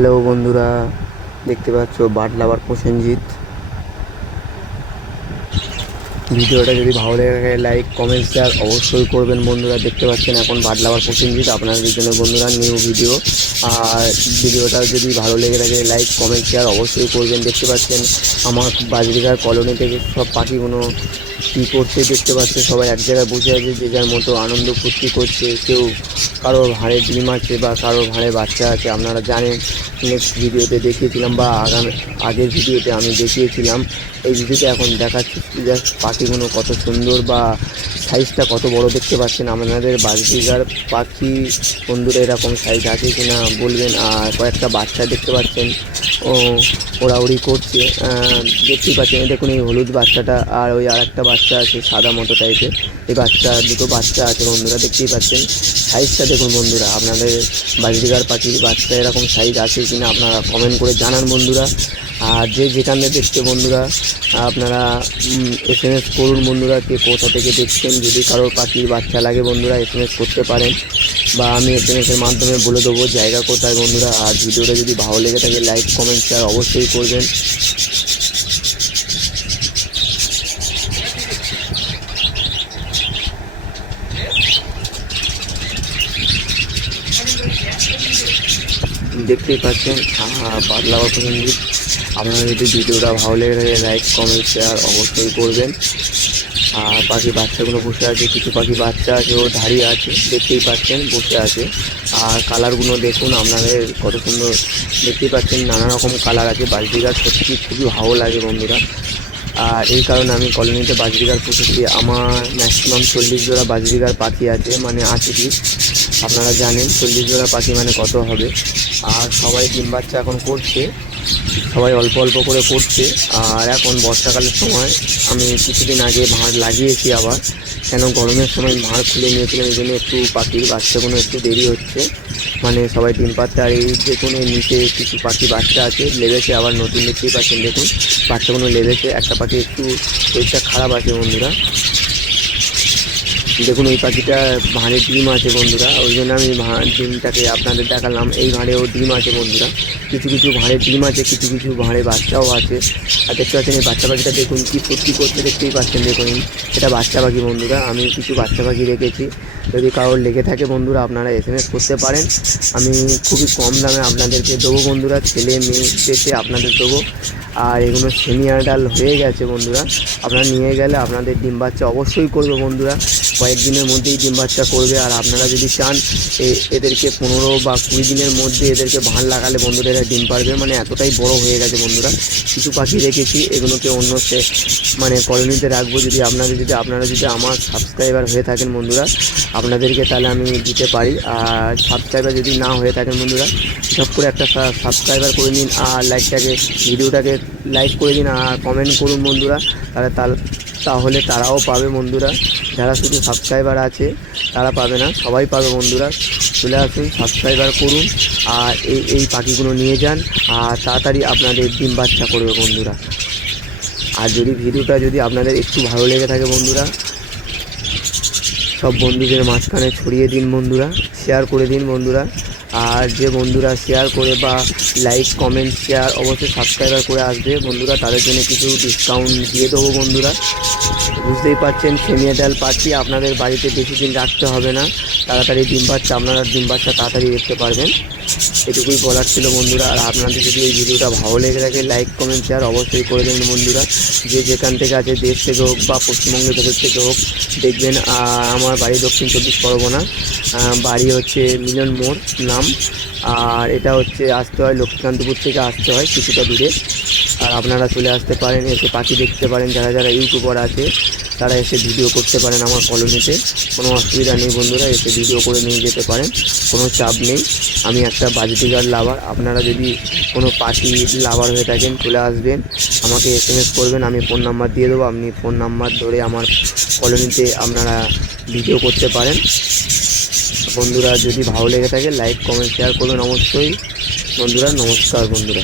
Hello বন্ধুরা, দেখতে পাচ্ছ বার্ড লাভার প্রসেনজিৎ। ভিডিওটা যদি ভালো লাগে লাইক কমেন্ট শেয়ার অবশ্যই করবেন বন্ধুরা। দেখতে পাচ্ছেন এখন বার্ড লাভার প্রসেনজিৎ আপনাদের জন্য বন্ধুরা নিউ ভিডিও। আর ভিডিওটা যদি ভালো লেগে থাকে লাইক কমেন্ট শেয়ার অবশ্যই করবেন। দেখতে পাচ্ছেন আমার বাজরিকার কলোনি থেকে সব পাখিগুলো কী করছে দেখতে পাচ্ছে, সবাই এক জায়গায় বসে আছে, যে যার মতো আনন্দ ফুর্তি করছে। কেউ কারোর ভাঁড়ে ডিম আছে বা কারোর ভাঁড়ে বাচ্চা আছে, আপনারা জানেন। নেক্সট ভিডিওতে দেখিয়েছিলাম বা আগের ভিডিওতে আমি দেখিয়েছিলাম। এই ভিডিওতে এখন দেখাচ্ছি জাস্ট পাখিগুলো কত সুন্দর বা সাইজটা কত বড় দেখতে পাচ্ছেন। আপনাদের বাজরিকার পাখি বন্ধুরা এরকম সাইজ আছে কি না বলবেন। আর কয়েকটা বাচ্চা দেখতে পাচ্ছেন ওড়াউড়ি করছে, দেখতেই পাচ্ছেন। দেখুন এই হলুদ বাচ্চাটা আর ওই আরেকটা বাচ্চা আছে সাদা মতো টাইপের। এই দুটো বাচ্চা আছে বন্ধুরা, দেখতেই পাচ্ছেন। সাইজটা দেখুন বন্ধুরা, আপনাদের বাজরিকার পাখির বাচ্চা এরকম সাইজ আছে কিনা আপনারা কমেন্ট করে জানান বন্ধুরা। আর যে যেখানে দেখতে বন্ধুরা আপনারা SMS করুন বন্ধুরা, কে কোথা থেকে দেখছেন। যদি কারোর পাখির বাচ্চা লাগে বন্ধুরা SMS করতে পারেন, বা আমি SMS-এর মাধ্যমে বলে দেবো জায়গা কোথায় বন্ধুরা। আর ভিডিওটা যদি ভালো লেগে থাকে লাইক কমেন্ট শেয়ার অবশ্যই করবেন। দেখতেই পাচ্ছেন বার্ড লাভার প্রসেনজিৎ। আপনারা যদি ভিডিওটা ভালো লেগে থাকে লাইক কমেন্ট শেয়ার অবশ্যই করবেন। আর পাখি বাচ্চাগুলো বসে আছে, কিছু পাখি বাচ্চা আছে ও দাঁড়িয়ে আছে, দেখতেই পাচ্ছেন বসে আছে। আর কালারগুলো দেখুন আপনাদের কত সুন্দর, দেখতেই পাচ্ছেন নানা রকম কালার আছে। বাজরিকার সত্যি খুবই ভালো লাগে বন্ধুরা। আর এই কারণে আমি কলোনিতে বাজরিকার পুষেছি। আমার ম্যাক্সিমাম 40 জোড়া বাজরিকার পাখি আছে, মানে আছে কি আপনারা জানেন 40 জোড়া পাখি মানে কত হবে। আর সবাই ডিম বাচ্চা এখন করছে, সবাই অল্প অল্প করে করছে। আর এখন বর্ষাকালের সময় আমি কিছুদিন আগে ভাঁড় লাগিয়েছি আবার, কেন গরমের সময় ভাঁড় খুলে নিয়েছিলাম, এই জন্য একটু পাখির বাচ্চাগুলো একটু দেরি হচ্ছে, মানে সবাই ডিম পাচ্ছে। আর এই দেখুন এর নিচে কিছু পাখি বাচ্চা আছে, লেবেছে আবার নতুন, দেখতেই পাচ্ছেন। দেখুন বাচ্চাগুলো লেবেছে, একটা পাখি একটু শরীরটা খারাপ আছে বন্ধুরা। দেখুন ওই পাখিটা ভাঁড়ে ডিম আছে বন্ধুরা, ওই জন্য আমি ডিমটাকে আপনাদের দেখালাম। এই ভাঁড়েও ডিম আছে বন্ধুরা, কিছু কিছু ভাঁড়ে ডিম আছে, কিছু কিছু ভাঁড়ে বাচ্চাও আছে। আর দেখতে পাচ্ছেন এই বাচ্চা পাখিটা দেখুন কী ফুর্তি করছে, দেখতেই পাচ্ছেন। দেখুন এটা বাচ্চা পাখি বন্ধুরা, আমি কিছু বাচ্চা পাখি রেখেছি। যদি কারোর লেগে থাকে বন্ধুরা আপনারা SMS করতে পারেন, আমি খুবই কম দামে আপনাদেরকে দেবো বন্ধুরা, ছেলে মেয়ে দেখে আপনাদের দেবো। আর এগুলো সেমি অ্যাডাল্ট হয়ে গেছে বন্ধুরা, আপনারা নিয়ে গেলে আপনাদের ডিম বাচ্চা অবশ্যই করবে বন্ধুরা, কয়েকদিনের মধ্যেই ডিম বাচ্চা করবে। আর আপনারা যদি চান এদেরকে 15 বা 20 দিনের মধ্যে এদেরকে ভাঁড় লাগালে বন্ধুরা এরা ডিম পারবে, মানে এতটাই বড় হয়ে গেছে বন্ধুরা। কিছু পাখি রেখেছি, এগুলোকে অন্য মানে কলোনিতে রাখবো। আপনারা যদি আমার সাবস্ক্রাইবার হয়ে থাকেন বন্ধুরা আপনাদেরকে তাহলে আমি দিতে পারি। আর সাবস্ক্রাইবার যদি না হয়ে থাকেন বন্ধুরা সব করে একটা সাবস্ক্রাইবার করে নিন, আর ভিডিওটাকে লাইক করে দিন আর কমেন্ট করুন বন্ধুরা, তাহলে তারাও পাবে বন্ধুরা। যারা শুধু সাবস্ক্রাইবার আছে তারা পাবে না, সবাই পাবে বন্ধুরা। চলে আসুন, সাবস্ক্রাইবার করুন আর এই পাখিগুলো নিয়ে যান, আর তাড়াতাড়ি আপনাদের ডিম বাচ্চা করবে বন্ধুরা। আর ভিডিওটা যদি আপনাদের একটু ভালো লেগে থাকে বন্ধুরা, সব বন্ধুদের মাঝখানে ছড়িয়ে দিন বন্ধুরা, শেয়ার করে দিন বন্ধুরা। আর যে বন্ধুরা শেয়ার করে বা লাইক কমেন্ট শেয়ার অবশ্যই সাবস্ক্রাইবার করে আসবে বন্ধুরা, তাদের জন্য কিছু ডিসকাউন্ট দিয়ে দেবো বন্ধুরা। বুঝতেই পারছেন সেমি অ্যাডাল্ট পাখি আপনাদের বাড়িতে বেশি দিন রাখতে হবে না, তাড়াতাড়ি ডিম বাচ্চা আপনারা ডিম বাচ্চা তাড়াতাড়ি দেখতে পারবেন। এটুকুই বলার ছিল বন্ধুরা। আর আপনাদের যদি এই ভিডিওটা ভালো লেগে থাকে লাইক কমেন্ট শেয়ার অবশ্যই করে দেবেন বন্ধুরা। যে যেখান থেকে আছে, দেশ থেকে হোক বা পশ্চিমবঙ্গের ভেতর থেকে হোক দেখবেন। আমার বাড়ি দক্ষিণ 24 পরগনা, বাড়ি হচ্ছে মিলন মোড় নাম। আর এটা হচ্ছে আসতে হয় লক্ষ্মীকান্তপুর থেকে আসতে হয় কিছুটা দূরে। আর আপনারা চলে আসতে পারেন, এসে পাখি দেখতে পারেন। যারা যারা ইউটিউবার আছে তারা এসে ভিডিও করতে পারেন আমার কলোনিতে, কোনো অসুবিধা নেই বন্ধুরা, এসে ভিডিও করে নিয়ে যেতে পারেন, কোনো চাপ নেই। আমি একটা বাজরিকার লাভার, আপনারা যদি কোনো পাখি লাভার হয়ে থাকেন চলে আসবেন, আমাকে SMS করবেন, আমি ফোন নাম্বার দিয়ে দেবো। আপনি ফোন নাম্বার ধরে আমার কলোনিতে আপনারা ভিডিও করতে পারেন বন্ধুরা। যদি ভালো লেগে থাকে লাইক কমেন্ট শেয়ার করবেন অবশ্যই বন্ধুরা। নমস্কার বন্ধুরা।